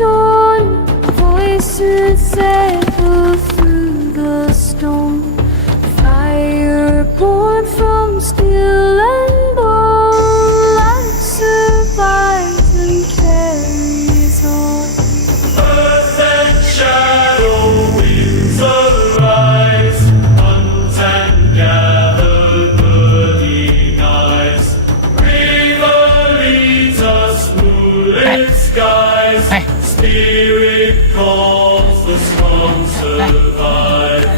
dawn, voices echo through the storm. Fire born from steel and bone, light survives and carries on. Earth and shadow, winds arise, hunt and gather burning eyes. River leads us, moonlit skies. Spirit calls, the strong survive.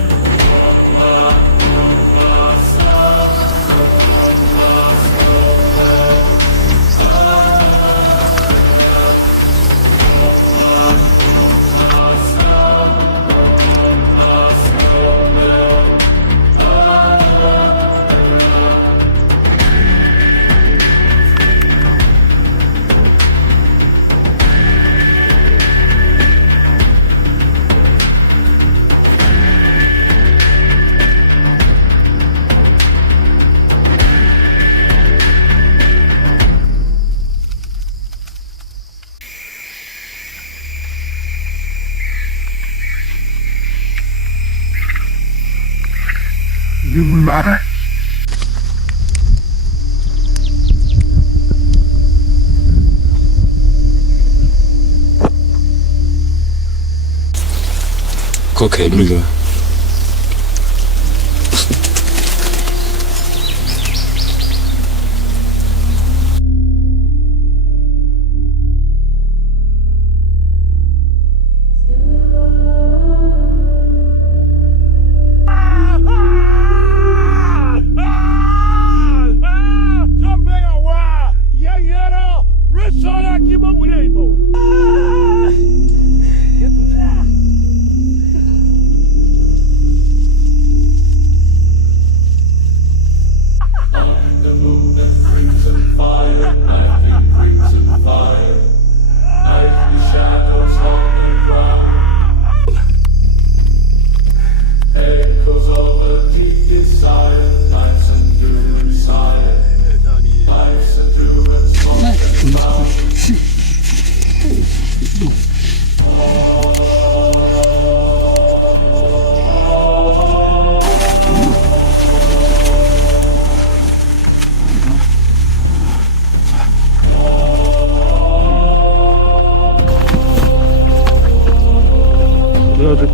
có kể mình rồi.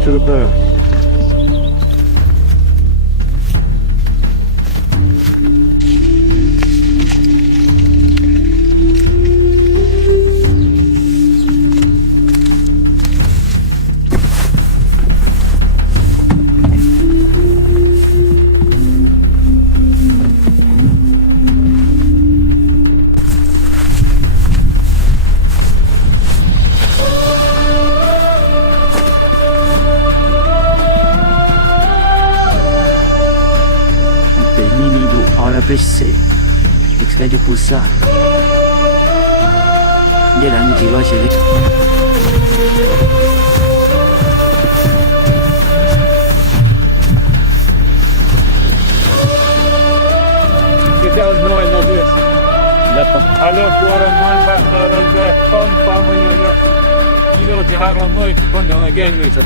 To the bird. Explica de pulsar. Gelen civa şeyler. Quedeaus noi na vez. Alors pour un man pastor de con famille. Il est rarement moi quand on a gagné ça.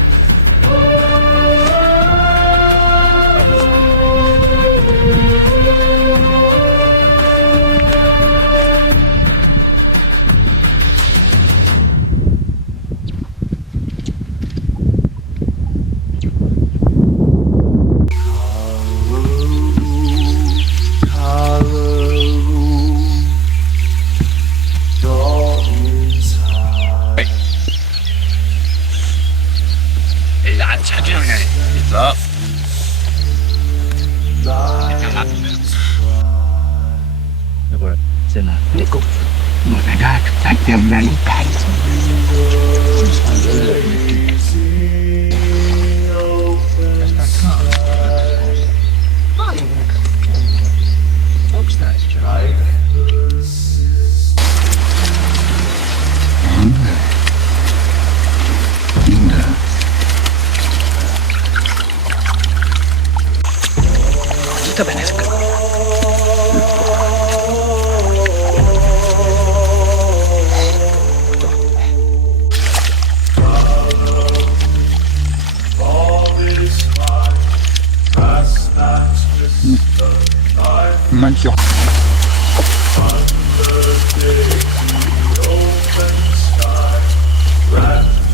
Tutto bene,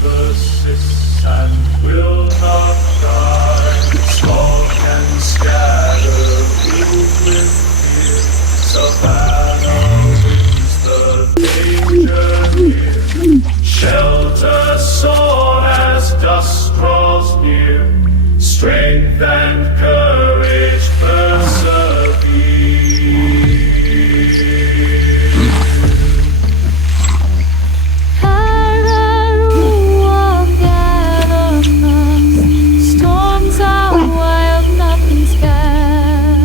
Persists and will not die. Smoke and scatter, filled with fear. Savannah wins the danger near. Shelter sought as dusk draws near. Strength and courage persevere. Storms are wild, nothing scared.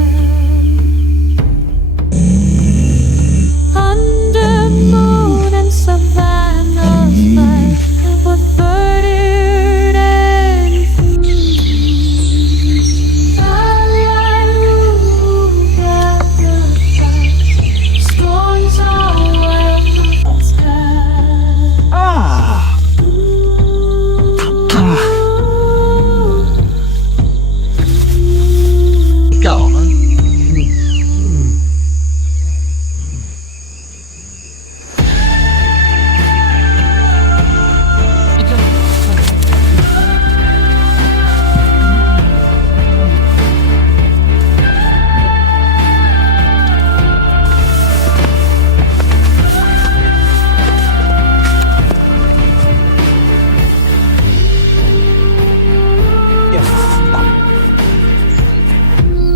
Under moon and savannah's light, with bird and free. I rule gather fight. Storms are wild, nothing scared. Go.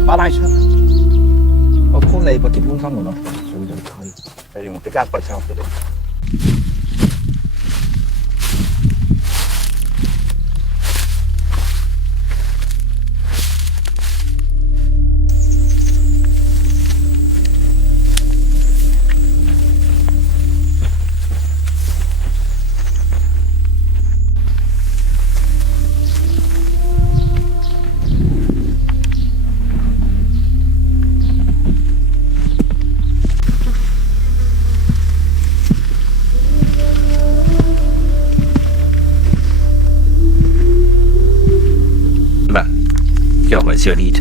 Ba đây chứ. Khu này và cái buông xong rồi nó. Đây một cái gạt vào trong rồi. Cho mình sửa đi.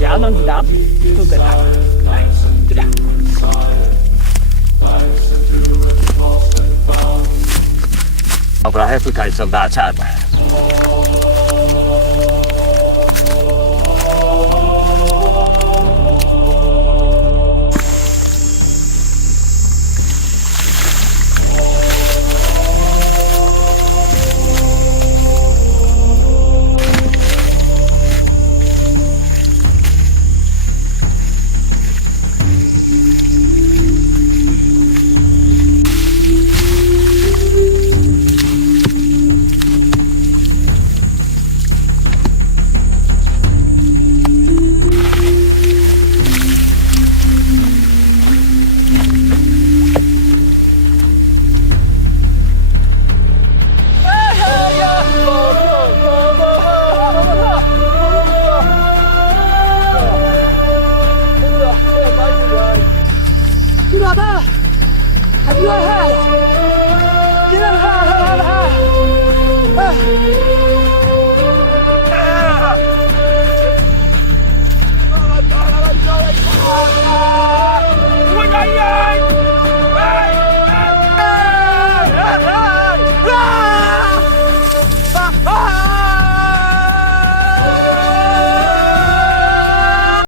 Giá nó đáp, tôi cần đáp. Này, tôi đáp. But I have to take some of that time.